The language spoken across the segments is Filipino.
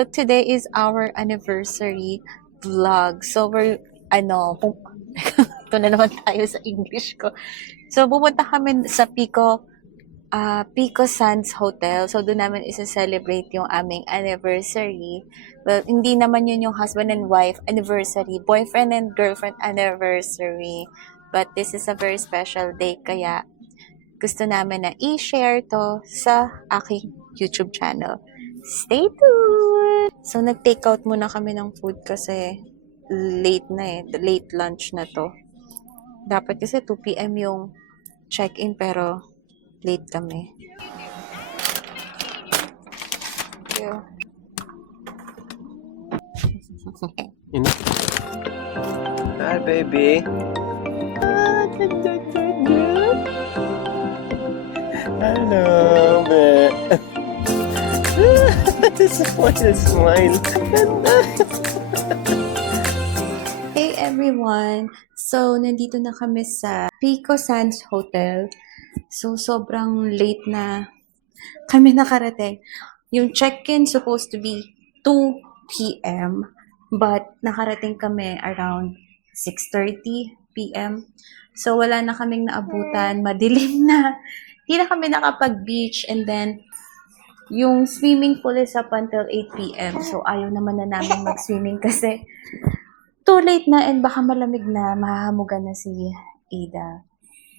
So today is our anniversary vlog. So ito na naman tayo sa English ko. So pupunta kami sa Pico Sands Hotel. So doon namin isa-celebrate yung aming anniversary. Well, hindi naman yun yung husband and wife anniversary, boyfriend and girlfriend anniversary. But this is a very special day, kaya gusto namin na i-share to sa aking YouTube channel. Stay tuned! So, nag-take out muna kami ng food kasi late na late lunch na to. Dapat kasi 2 p.m. yung check-in pero late kami. Thank you. Hi, baby. Hello, babe. Smile. Hey everyone! So, nandito na kami sa Pico Sands Hotel. So, sobrang late na kami nakarating. Yung check-in supposed to be 2 p.m. But nakarating kami around 6:30 p.m. So, wala na kaming naabutan. Madilim na. Hindi na kami nakapag-beach. And then, yung swimming pool is up until 8 p.m. So, ayaw naman na namin mag-swimming kasi too late na and baka malamig na, mahahamugan na si Ada.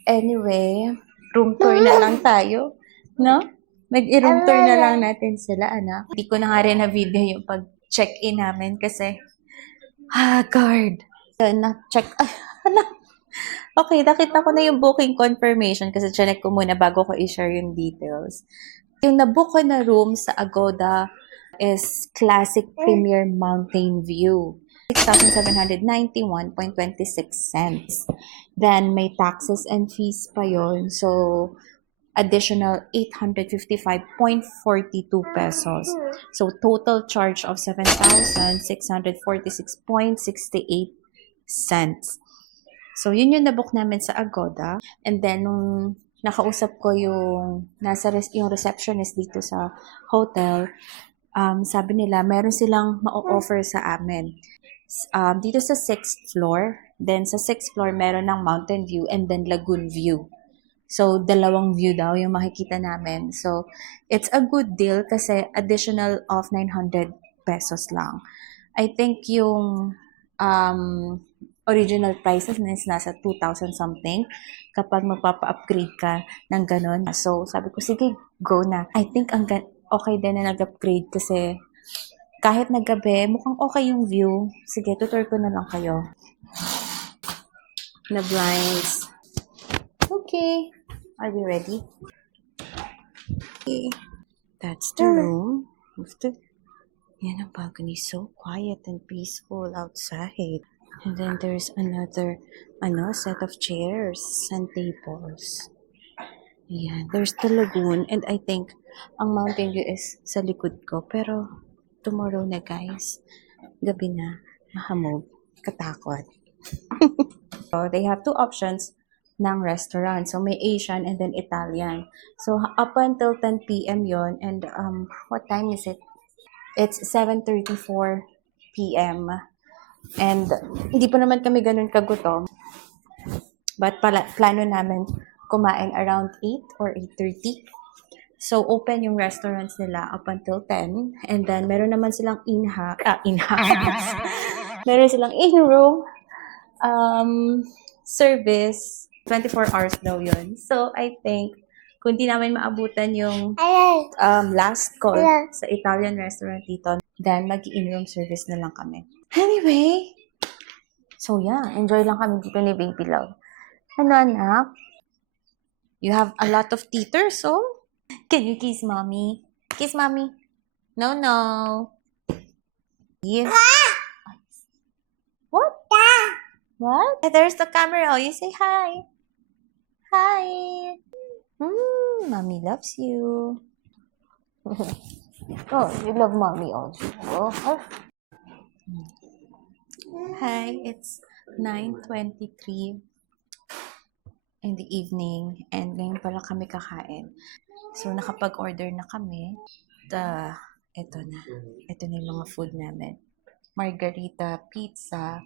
Anyway, room tour na lang tayo, no? Mag-room tour na lang natin sila, anak. Hindi ko na nga rin na-video yung pag-check-in namin kasi, guard. Na-check, okay, nakita ko na yung booking confirmation kasi chinek ko muna bago ko i-share yung details. Yung nabook ko na room sa Agoda is Classic Premier Mountain View. 6,791.26 Then, may taxes and fees pa yon. So, additional 855.42 pesos. So, total charge of 7,646.68 cents. So, yun yung nabook namin sa Agoda. And then, nung nakausap ko yung yung receptionist dito sa hotel, sabi nila, meron silang ma-offer sa amin. Dito sa 6th floor, then sa 6th floor, meron ng mountain view and then lagoon view. So, dalawang view daw yung makikita namin. So, it's a good deal kasi additional of 900 pesos lang. I think yung original prices is nasa 2,000 something kapag magpapa-upgrade ka ng ganun. So, sabi ko, sige, go na. I think okay din na nag-upgrade kasi kahit naggabi, mukhang okay yung view. Sige, tutur ko na lang kayo. Na blinds. Okay. Are we ready? Okay. That's the room. Yan ang balcony. So quiet and peaceful outside. And then there's another set of chairs and tables. Ayan. There's the lagoon. And I think ang mountain view is sa likod ko. Pero tomorrow na, guys. Gabi na. Mahamog. Katakot. So they have two options ng restaurant. So may Asian and then Italian. So up until 10 p.m. yon. And what time is it? It's 7:34 p.m. And hindi pa naman kami ganun kagutom. But plano namin kumain around 8 or 8:30. So open yung restaurants nila up until 10. And then meron naman silang in-house. Meron silang in-room service. 24 hours daw yun. So I think kung di namin maabutan yung last call sa Italian restaurant dito, then mag-in-room service na lang kami. Anyway, so yeah, enjoy lang kami dito ni Baby Love. Ano, anak? You have a lot of teethers, so? Can you kiss mommy? Kiss mommy. No, no. Yes. What? What? There's the camera. Oh, you say hi. Hi. Mommy loves you. Oh, you love mommy also. Oh. Hi, it's 9:23 in the evening and ngayon pala kami kakain. So, nakapag-order na kami. Ito na. Ito na yung mga food namin. Margarita, pizza,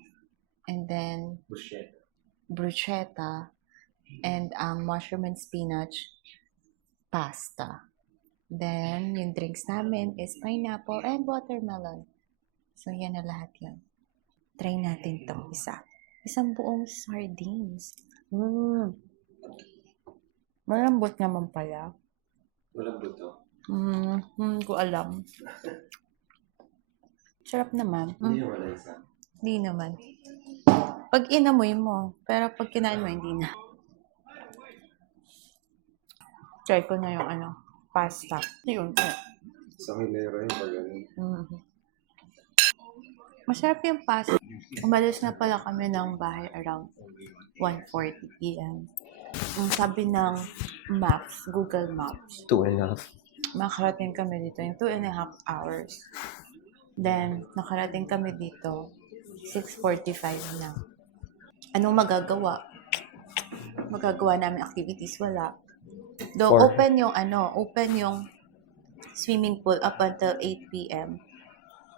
and then bruschetta, and mushroom and spinach pasta. Then, yung drinks namin is pineapple and watermelon. So, yan na lahat yun. Try natin to isa. Isang buong sardines. Malambot naman pala. Malambot to. Hindi ko alam. Sarap naman. Hindi naman isa. Hindi naman. Pag inamoy mo, pero pag kinain mo, hindi na. Try ko na yung pasta. Yun. Sa hilera yung pag Masarap yung pasta. Umalis na pala kami ng bahay around 1:40 p.m. Ang sabi ng maps, Google Maps, 2.5. makarating kami dito yung 2.5 hours. Then, nakarating kami dito 6:45 na. Anong magagawa? Magagawa namin activities? Wala. Though Or- open yung swimming pool up until 8 p.m.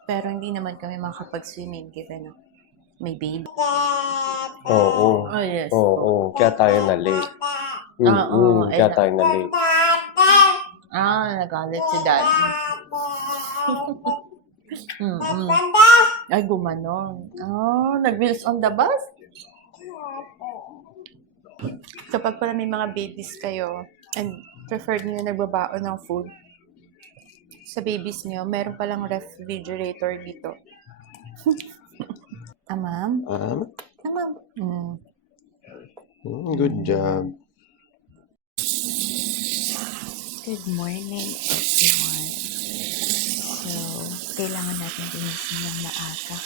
Pero hindi naman kami makapag-swimming given na may baby. Oo. Oh, yes. Oo. Kaya tayo na late. Oo, Kaya ayun. tayo na late. Nagalit si Daddy. Ay, gumanon. Nag-wheels on the bus? Kapag pala may mga babies kayo and preferred niyo nagbabaon ng food sa babies niyo, meron palang refrigerator dito. Ma'am? Ma'am? Good job. Good morning, everyone. So, kailangan natin gumising ng maaga.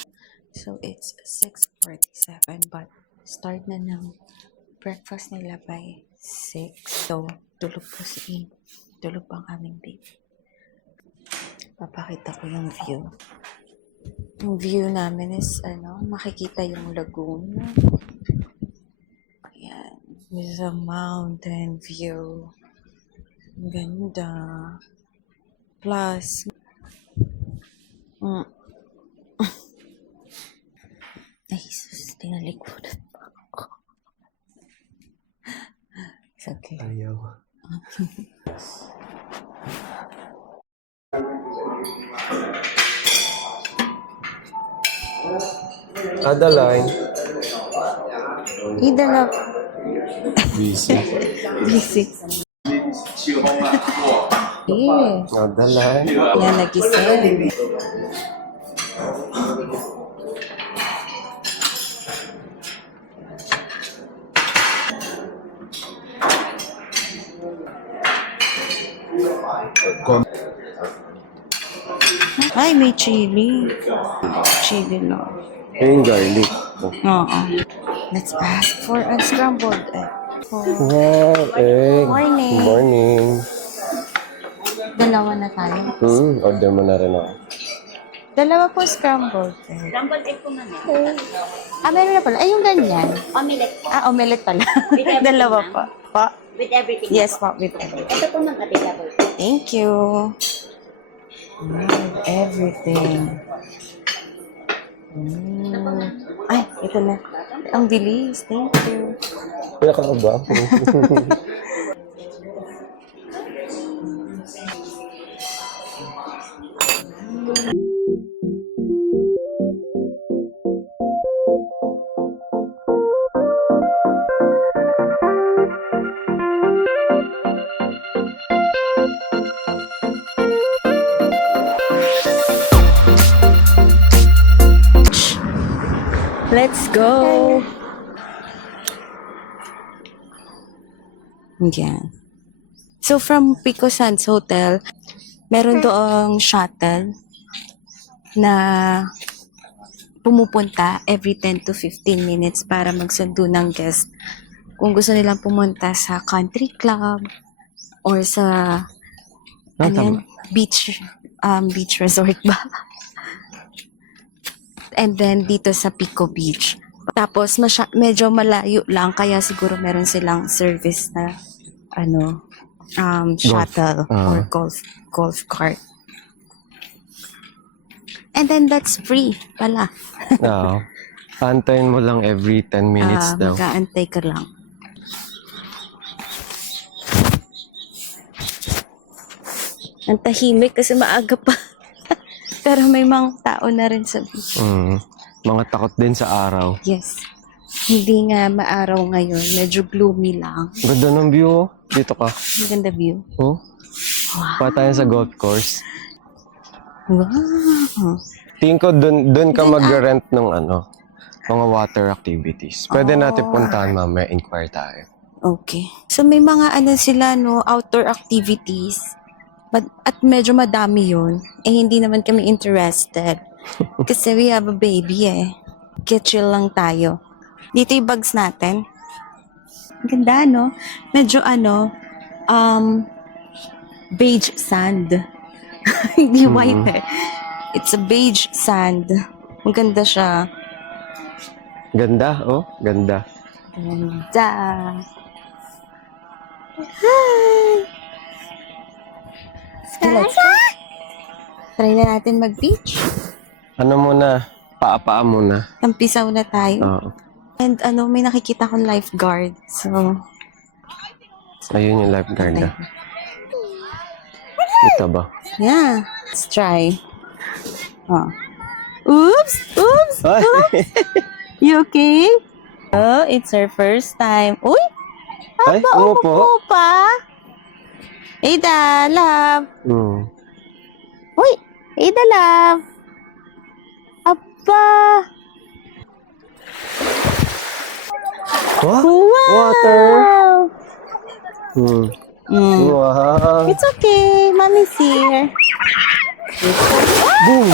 So, it's 6:47 but start na ng breakfast nila by 6. So, tulog po ang aming baby. Papakita ko yung view. Yung view namin is, makikita yung lagoon. Ayan. This is a mountain view. Ang ganda. Plus, ay, sus, tinalikudan pa ako. It's okay. Ayaw. Adaline. Idala. Busy. Busy. Yeah. Adaline. Yan, nagising. Ay, may chili. Chili lang. Yung garlic. Oo. Let's ask for unscrambled egg. Wow, egg. Morning. Morning. Dalawa na tayo. Order mo na rin ako. Dalawa po scrambled egg. Scrambled egg po mami. Meron na pala. Ay, yung ganyan. Omelette po. Omelette pala. With everything, Dalawa ma'am. pa. Pa? With everything. Yes, po. pa. With everything. Ito po ma'am, available. Thank you. With everything. Ay, ito na. Ang bilis. Thank you. Pinakakaba. Let's go. Yan. So, from Pico Sands Hotel, meron doong shuttle na pumupunta every 10 to 15 minutes para magsundo ng guest. Kung gusto nilang pumunta sa country club or sa beach resort ba? And then dito sa Pico Beach. Tapos medyo malayo lang kaya siguro meron silang service na shuttle or golf cart. And then that's free pala. Oo. Antayin mo lang every 10 minutes daw. Mag-aantay ka lang. Ang tahimik kasi maaga pa. Pero may mga tao na rin sa beach. Mga takot din sa araw. Yes. Hindi nga maaraw ngayon. Medyo gloomy lang. Ganda ng view, oh. Dito ka. Maganda view. Oh. Pa tayo sa golf course. Wow. Tingin ko dun ka mag-rent ng mga water activities. Pwede natin puntahan mamaya, inquire tayo. Okay. So may mga sila, no, outdoor activities. At medyo madami yun. Eh, hindi naman kami interested. Kasi we have a baby Get chill lang tayo. Dito yung bags natin. Ang ganda, no? Medyo beige sand. Hindi white It's a beige sand. Ang ganda siya. Ganda, oh. Ganda. Ganda. Hi! Let's go. Try na natin mag-beach. Ano muna? Paa-paa muna. Tampisaw na tayo. Oo. And may nakikita akong lifeguard. So, Ayun yung lifeguard na. Kita ba? yeah. Let's try. Oh. Oops! Oops! Ay! You okay? Oh, it's her first time. Uy! Ay, umupo. Umupo pa? Ada, love. Uy! Ada, love. Apa! What? Wow! Water. Wow. It's okay. Mommy's here. Boom!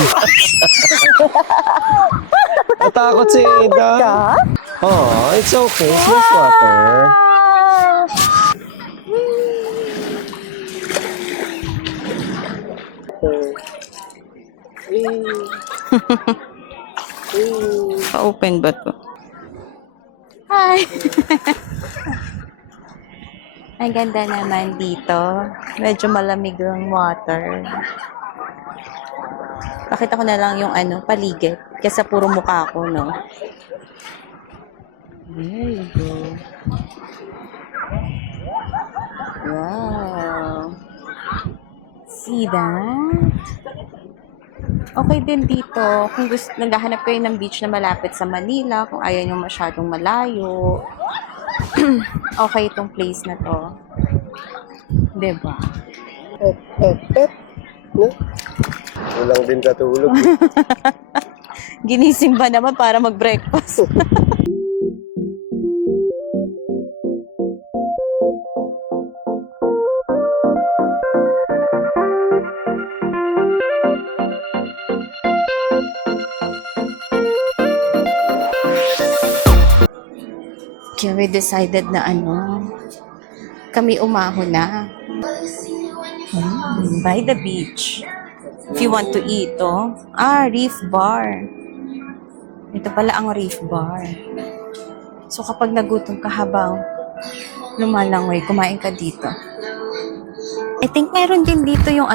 Natakot si Ada. Oh, it's okay. It's just water. Pa-open ba to? Hi! Ang ganda naman dito. Medyo malamig yung water. Pakita ko na lang yung paligid. Kasi puro mukha ko, no? There you go. Wow. See that? Okay din dito. Kung naghahanap kayo ng beach na malapit sa Manila, kung ayaw nyo masyadong malayo, okay itong place na to. Diba? No? Walang din katulog. Ginising ba naman para mag-breakfast? Kaya we decided na kami umahon na. By the beach. If you want to eat, Reef Bar. Ito pala ang Reef Bar. So kapag nagutom ka habang lumalangoy, kumain ka dito. I think meron din dito yung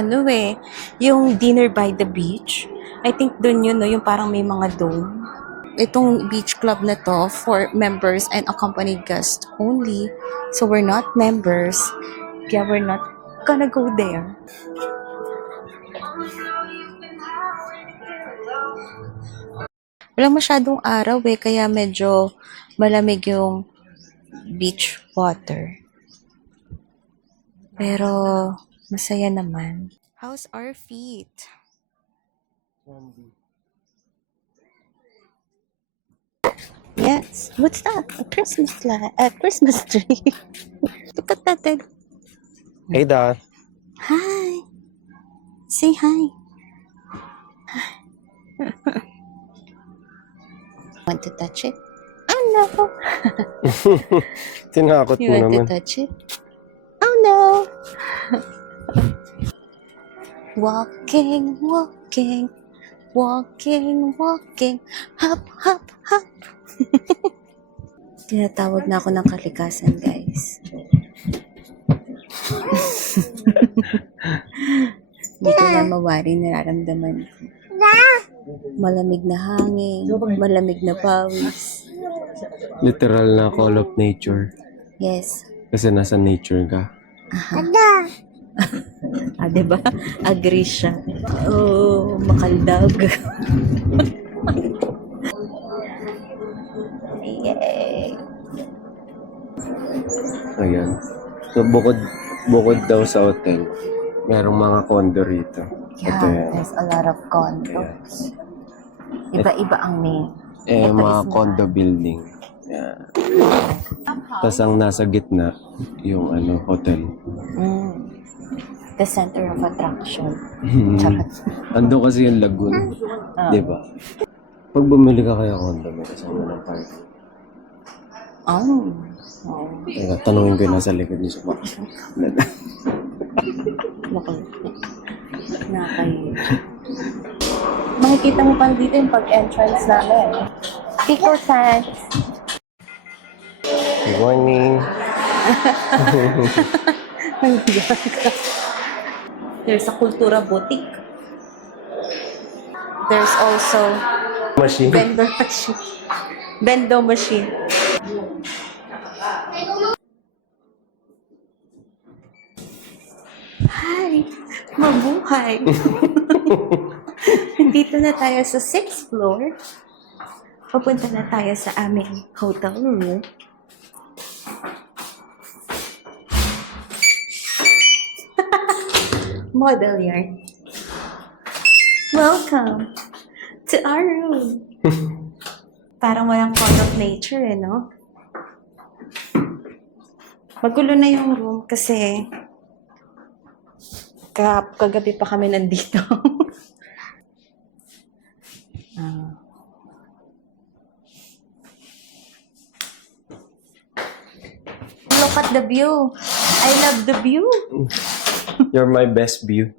yung dinner by the beach. I think dun yun, yung parang may mga dome. Itong beach club na to for members and accompanied guests only. So we're not members. Kaya we're not gonna go there. Walang masyadong araw kaya medyo malamig yung beach water. Pero masaya naman. How's our feet? Yes. What's that? A Christmas light. A Christmas tree. Look at that. Hey, Dad. Hi. Say hi. Want to touch it? Oh no. Tinakot You mo want naman. to touch it? Oh no. Walking, walking, walking, walking, hop, hop, hop. Tinatawag na ako ng kalikasan, guys. Hindi ko na mawari nararamdaman ko. Malamig na hangin, malamig na pawis. Literal na call of nature. Yes. Kasi nasa nature ka. Ah, diba? Agree siya. Oh, makaldag. Yay! Ayan. So, bukod daw sa hotel, merong mga condo rito. Ito Yeah, yan. there's a lot of condos. Iba-iba ang name. Eh, Ito mga is condo building. Yeah. Tapos ang nasa gitna, yung hotel. The center of attraction. Charot. Ando kasi yung lagoon. Di ba? Pag bumili ka kaya condo, may kasama ng parking. Oh. Teka, tanungin ko yung nasa likod niyo sa box. Makikita mo pa dito yung pag-entrance namin. Pico Sands. Good morning. There's a Kultura Boutique. There's also Machine. vendor machine. Vendo machine. Hi! Mabuhay! Dito na tayo sa 6th floor. Papunta na tayo sa aming hotel room. Model yarn. Welcome to our room. Parang walang call of nature, no? Magulo na yung room kasi kagabi pa kami nandito. Look at the view. I love the view. You're my best view.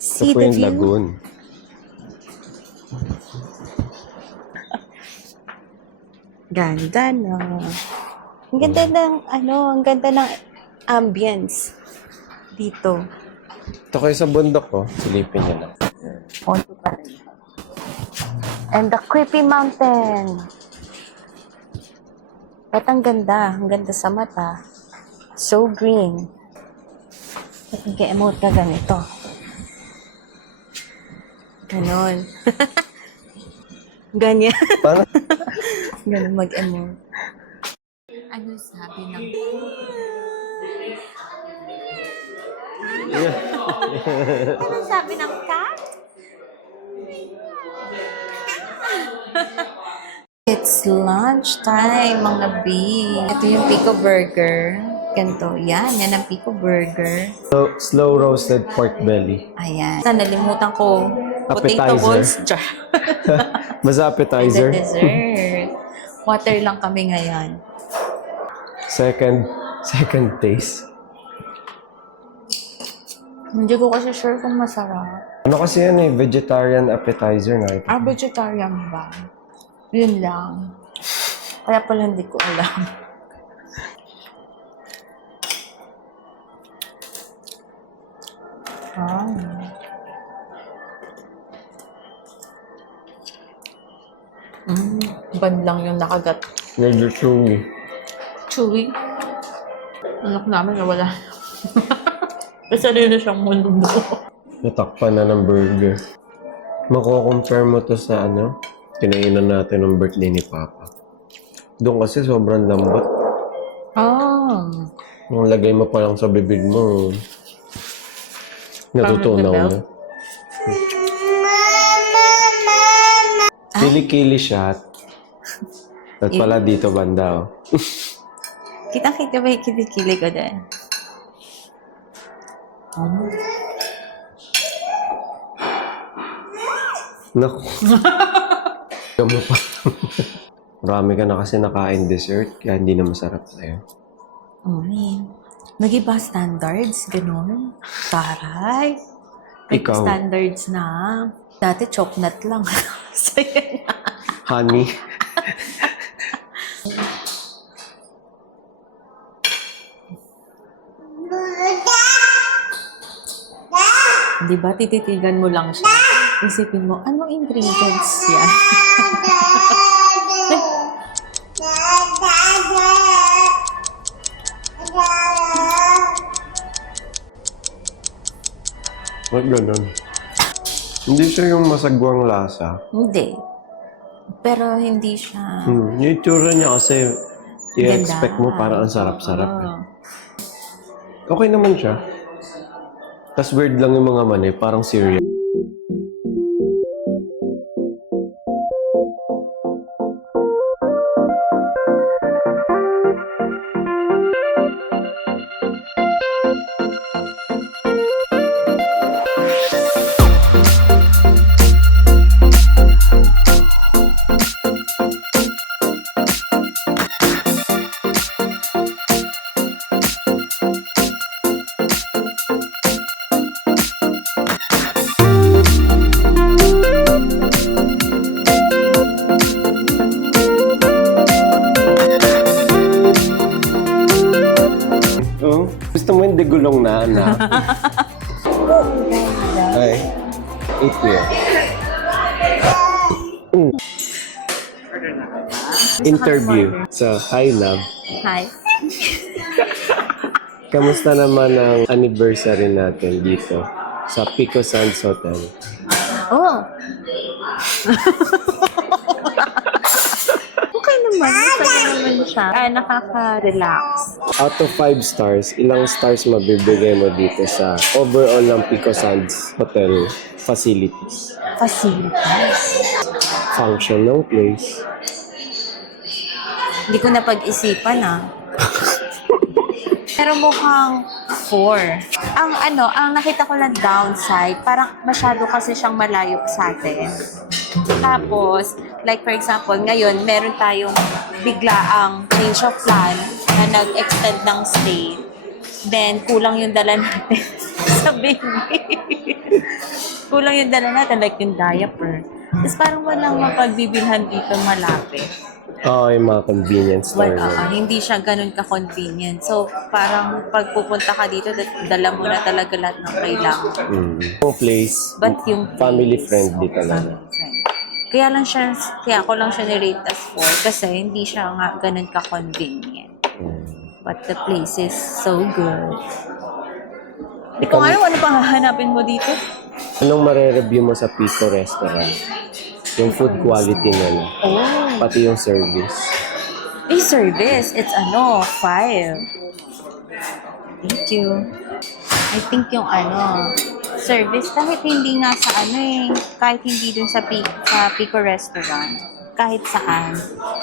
See Ito po the yung view. lagoon. Ganda, no? Ang ganda ng, ang ganda ng ambience dito. Ito kayo sa bundok, oh. Silipin niyo na. Ponto pa rin. And the creepy mountain. At ang ganda sa mata. So green. At nag-emote ka ganito. Ganon. Ganyan. Paano? Ganon mag-emote. Ano sabi ng... Ano sabi ng cat? It's lunchtime, mga B. Ito yung Pico Burger. Ganito. Yan ang Pico Burger. Slow roasted pork belly. Ayan. Nalimutan ko. Potato Appetizer. balls. Char. Basta appetizer. The dessert. Water lang kami ngayon. Second taste. Hindi ko kasi sure kung masarap. Ano kasi yan vegetarian appetizer na ito. Vegetarian ba? Yun lang. Kaya pala hindi ko alam. Ban lang yung nakagat. Medyo chewy. Chewy. Anak namin nawala. Kasi sarili siyang mundo. Natakpan na ng burger. Mako-compare mo to sa kinainan natin ng birthday ni Papa. Doon kasi sobrang lambot. Nung lagay mo pa lang sa bibig mo, natutunaw na. Kili-kili siya. At pala dito banda, oh. Kitang-kita ba yung kilikili ko dyan? Naku. Gamo pa. Marami ka na kasi nakain dessert, kaya hindi na masarap sa'yo. Man. Nag-iba standards, ganun. Taray. Ikaw. Standards na. Dati chocolate lang. Sa'yo na. Honey. Di ba? Tititigan mo lang siya. Isipin mo, anong ingredients yan? Ba't ganun? Hindi siya yung masagwang lasa. Hindi. Pero hindi siya... Yung itsura niya kasi i-expect mo ganda. parang ang sarap-sarap. Oo. Okay naman siya. Tas weird lang yung mga mani, parang cereal. Oh, gusto mo yung digulong na, anak? Ay, eat here. Interview sa Hi Love. Hi. Kamusta naman ang anniversary natin dito sa Pico Sands Hotel? Oh! Okay naman. Masaya naman siya. Nakaka-relax. Out of 5 stars, ilang stars mabibigay mo dito sa overall ng Pico Sands Hotel facilities? Facilities. Function ng place. Hindi ko napag-isipan Pero mukhang 4. Ang nakita ko lang downside, parang masyado kasi siyang malayo sa atin. Tapos, like for example, ngayon, meron tayong biglaang change of plan na nag-extend ng stay. Then, kulang yung dala natin sa baby. Kulang yung dala natin, like yung diaper. Tapos parang walang mapagbibilhan dito malapit. Oo, yung mga convenience store. Hindi siya ganun ka-convenient. So, parang pag pupunta ka dito, dala mo na talaga lahat ng kailangan. Yung place, But yung family-friendly talaga. Kaya ako lang siya ni-rate as 4 kasi hindi siya nga ganun ka-convenient. But the place is so good. Hindi ko nga alam ano pang hahanapin mo dito. Anong mare-review mo sa Pico Restaurant? Yung food quality nila. Oh. Pati yung service. Service. It's 5. Thank you. I think yung service, kahit hindi nga sa kahit hindi dun sa Pico Restaurant, kahit saan,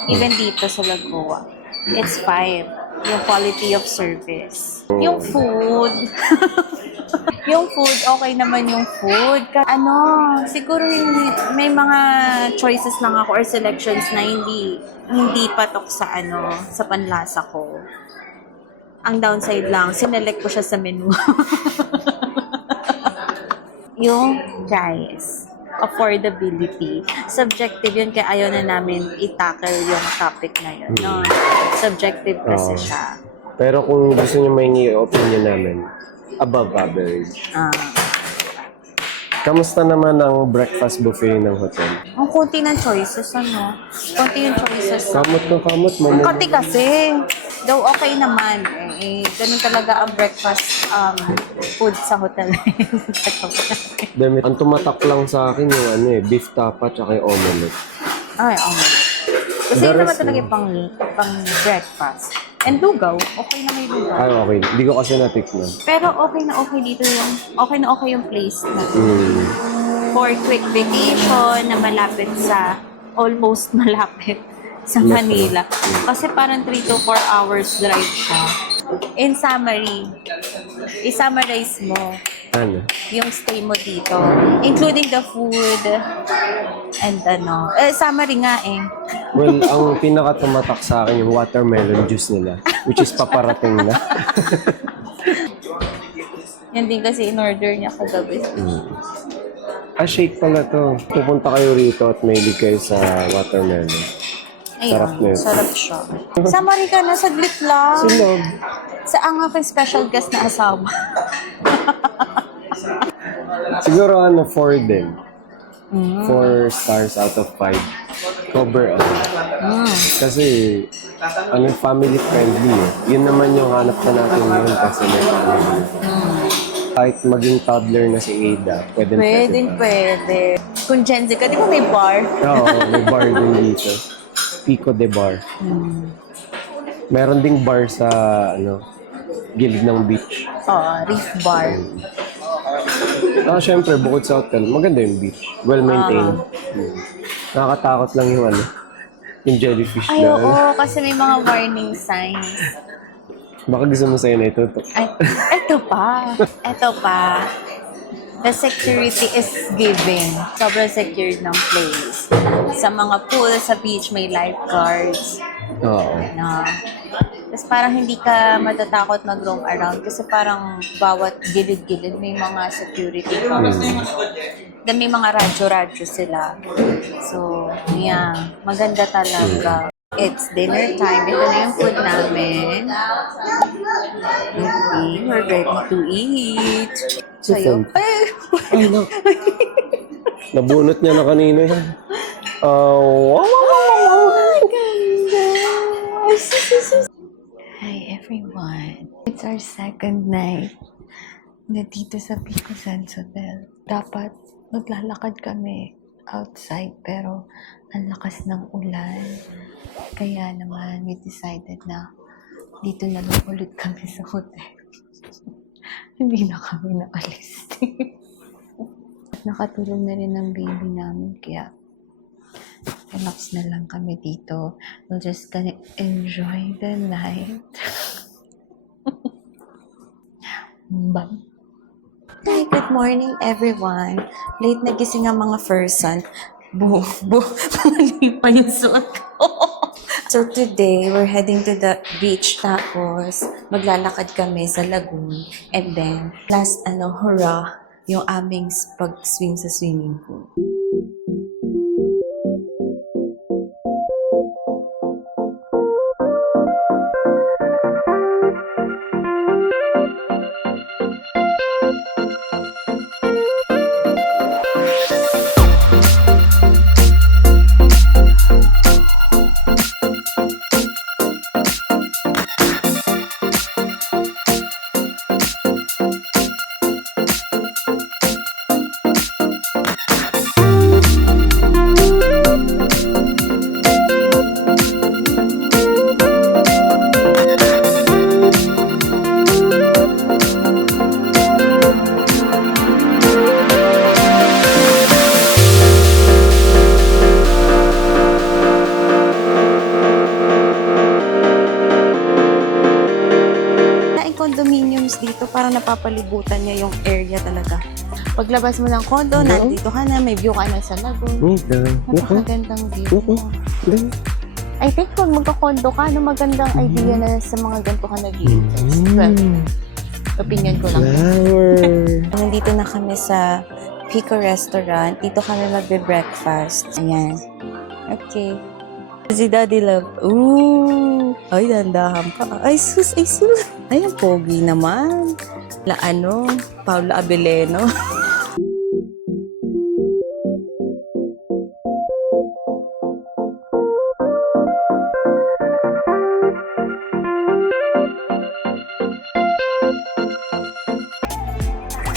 even dito sa Lagoa, it's 5. Yung quality of service. Yung food, okay naman yung food. Siguro may mga choices lang ako or selections na hindi patok sa sa panlasa ko. Ang downside lang, sinelect ko siya sa menu. Yung price, affordability. Subjective yun, kaya ayaw na namin i-tackle yung topic na yun. No? Subjective kasi siya. Pero kung gusto nyo may opinion namin, above average. Kamusta naman ang breakfast buffet ng hotel? Ang konti ng choices, Konti yung choices. Kamot mo. Konti kasi. Though okay naman. Ganun talaga ang breakfast food sa hotel. Ang tumatak lang sa akin yung beef tapa tsaka yung omelette. Ay, kasi yun naman talaga yung pang breakfast. And lugaw, okay na may lugaw. Ay, okay. Hindi ko kasi natikman. Pero okay na okay yung place na. For quick vacation na almost malapit sa Manila. Kasi parang 3 to 4 hours drive siya. In summary, i-summarize mo yung stay mo dito. Including the food and summary nga Well, ang pinaka-tumatak sa akin yung watermelon juice nila, which is paparating na. Yan din kasi in-order niya kagabi. Shake pala to. Pupunta kayo rito at may kayo sa watermelon. Sarap na yun. Sarap siya. Summary ka na, saglit lang. Silog. Sa ang aking special guest na asawa. Siguro 4 din. 4 stars out of 5. Cover all. Kasi, family friendly eh. Yun naman yung hanap na natin ngayon kasi may family. Kahit maging toddler na si Ada, pwede Pwede. Kung Gen Z ka, di ba may bar? Oo, may bar din dito. Pico de Bar. Meron ding bar sa, gilid ng beach. Reef bar. Syempre, bukod sa hotel, maganda yung beach. Well-maintained. Nakakatakot lang yung jellyfish Ay, na. oo, kasi may mga warning signs. Baka gusto mo sa'yo na ito. Ay, eto pa. The security is giving. Sobrang secured ng place. Sa mga pool, sa beach, may lifeguards. Oo. Tapos parang hindi ka matatakot mag-roam around kasi parang bawat gilid-gilid may mga security guards. Then may mga radyo-radyo sila. So, yeah, maganda talaga. It's dinner time. Ito na yung food namin. Okay, we're ready to eat. Sa'yo. Ay, no. Nabunot niya na kanina yan. Hi everyone. It's our second night na dito sa Pico Sands Hotel. Dapat maglalakad kami outside pero ang lakas ng ulan. Kaya naman we decided na dito na lang ulit kami sa hotel. Hindi na kami naalis. Nakatulog na rin ang baby namin kaya relax na lang kami dito. We're just gonna enjoy the night. Bye. Hi, good morning everyone. Late nagising ang mga person. Mali pa yung suot ko. So today, we're heading to the beach tapos maglalakad kami sa lagoon. And then, last hurrah, yung aming pag-swim sa swimming pool. Condominiums dito, parang napapalibutan niya yung area talaga. Paglabas mo ng condo, nandito ka na, may view ka na sa lagoon. Napakagandang view. I think kung magka-condo ka, magandang idea na sa mga ganito ka nag-i-invest. Well, opinion ko lang. Nandito na kami sa Pico Restaurant. Dito kami magbe-breakfast. Ayan. Okay. Si Daddy Love. Ooh! Ay, dandahan pa. Ay, sus! Ay, sus! Ay, ang pogi naman. Paolo Abeleno.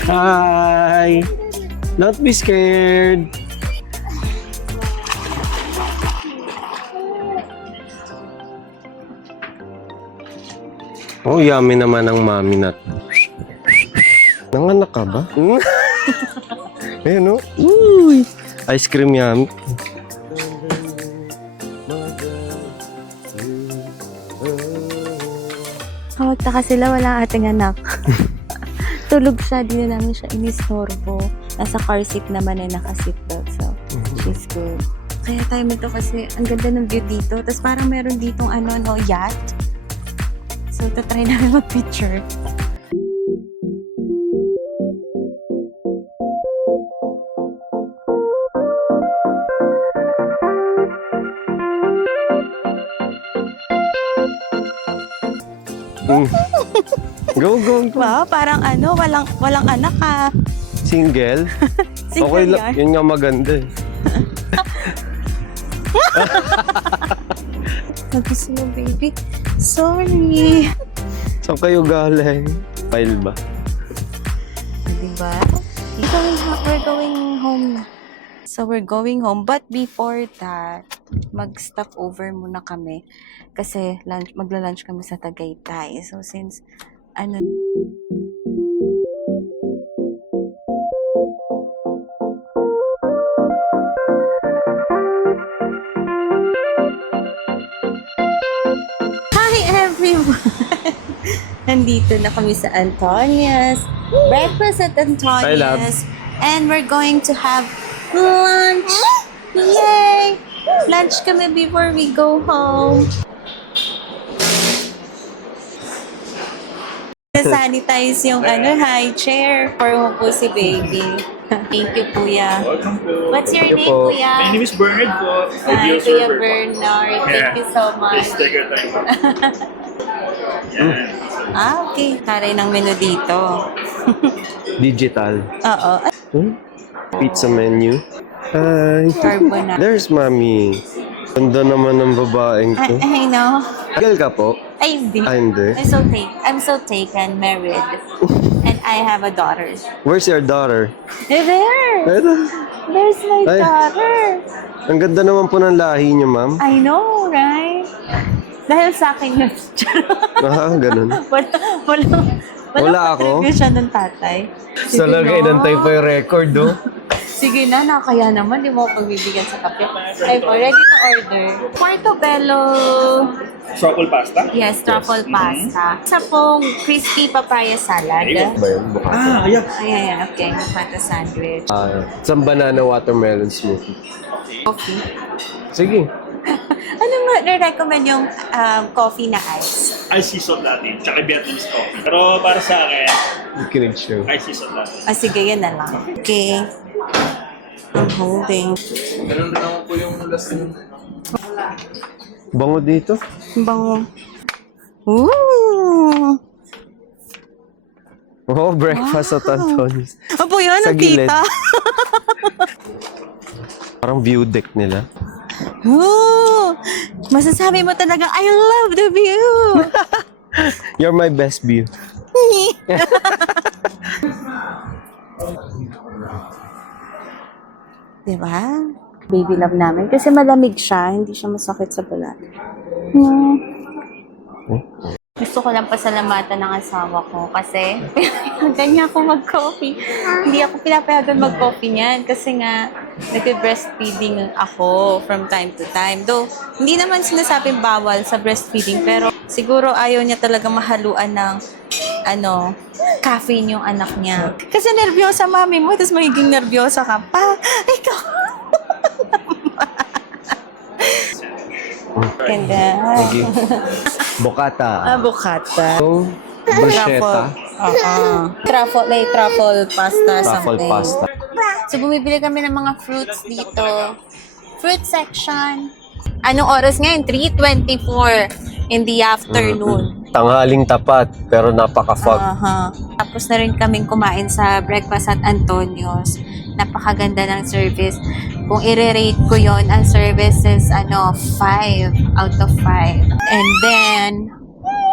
Hi! Don't be scared. Oh, yummy naman ang mami natin. Nanganak ka ba? Ayun, oh. Uy! Ice cream yummy. Kamagtaka sila, wala ating anak. Tulog siya, di na namin siya inistorbo. Nasa car seat naman naka-seatbelt. So, she's good. Kaya tayo nito kasi ang ganda ng view dito. Tapos parang meron ditong yacht. So, tatry namin mag-picture. Go, go, go. Wow, parang walang anak ah. Single? Single Okay lang. yan. Yun nga maganda eh. Tapos mo, baby. Sorry. Saan kayo galing? File ba? Diba? We're going home. So, we're going home. But before that, mag-stop over muna kami. Kasi magla-lunch kami sa Tagaytay. So, since, Hi, everyone! Nandito na kami sa Antonia's. Breakfast at Hi, love. Antonia's. And we're going to have lunch. Yay! Lunch kami before we go home. Sanitize yung high chair for mo po si baby. Thank you, Kuya. Welcome po. What's your Thank you name, po. Kuya? My name is Bernard po. Hi, Video Kuya server po. Bernard. Thank Yeah. you so much. Please take your time po. Yan. Okay. Taray ng menu dito. Digital. Oo. Pizza menu. Hi. Carbonara. There's mommy. Ganda naman ng babaeng to. I know. Tagal ka po? Ay, hindi. Ah, hindi. I'm so taken, married. And I have a daughter. Where's your daughter? There! Eto. There's my Ay. daughter. Ang ganda naman po ng lahi niyo, ma'am. I know, right? Dahil sa akin yun. Ah, ganun. Wala ako? contribution ng tatay. Sa lagay, inantay pa yung record, oh. Sige na, nakaya naman. Di mo ako pagbibigyan sa kape. Ay po, ready to order. Portobello. Truffle pasta? Yes, truffle pasta. Sa pong crispy papaya salad. Ba yun? Bukas. Yeah. Ayan, okay. Pata sandwich. Some banana watermelon smoothie. Coffee. Sige. Ano nga, recommend yung coffee na ice? Ice sea salt latte. Tsaka Vietnamese coffee. Pero para sa akin, Kinig show. ice sea salt latte. Sige, yan na lang. Okay. I'm holding. Ganun din naman po yung last yung Bango dito. Bango. Ooh! Oh, breakfast at Anthony's. Apo yan, Sa ang gilid. tita. Parang view deck nila. Ooh! Masasabi mo talaga, I love the view! You're my best view. Diba? Baby love namin. Kasi malamig siya, hindi siya masakit sa balat. Gusto ko lang pasalamatan ng asawa ko kasi ganyan ako mag-coffee. Hindi ako pinapayagan mag-coffee niyan kasi nga nag-breastfeeding ako from time to time. Though, hindi naman sinasabing bawal sa breastfeeding pero siguro ayaw niya talaga mahaluan ng caffeine yung anak niya. Kasi nervyosa mami mo, tapos magiging nervyosa ka pa. Ikaw. Ganda. Sige. Bocata. Bukata. So, bruschetta. Truffle pasta Truffle something. pasta. So, bumibili kami ng mga fruits dito. Fruit section. Anong oras ngayon? 3:24 in the afternoon. Tanghaling tapat, pero napaka-fog. Tapos na rin kaming kumain sa breakfast at Antonio's. Napakaganda ng service. Kung i-rate ko yon ang service is 5 out of 5. And then,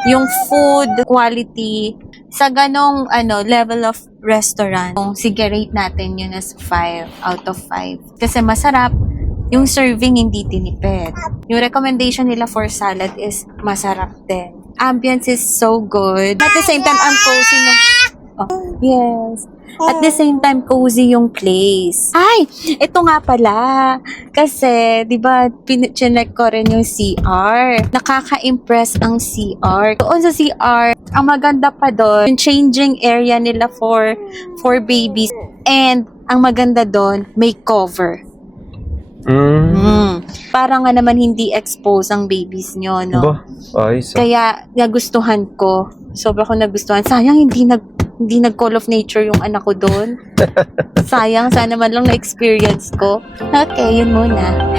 yung food quality, sa ganong level of restaurant, kung sige rate natin yun as 5 out of 5. Kasi masarap, yung serving hindi tinipid. Yung recommendation nila for salad is masarap din. Ambience is so good. At the same time, ang cozy nung... Oh, yes. At the same time, cozy yung place. Ay! Ito nga pala. Kasi, di ba, chinek ko rin yung CR. Nakaka-impress ang CR. Doon sa CR, ang maganda pa doon, yung changing area nila for babies. And, ang maganda doon, may cover. Para nga naman hindi expose ang babies nyo, no? Ba? Ayos. Kaya nagustuhan ko. Sobra ko nagustuhan. Sayang hindi nag-call of nature yung anak ko doon. Sayang, sana man lang na-experience ko. Okay, yun muna.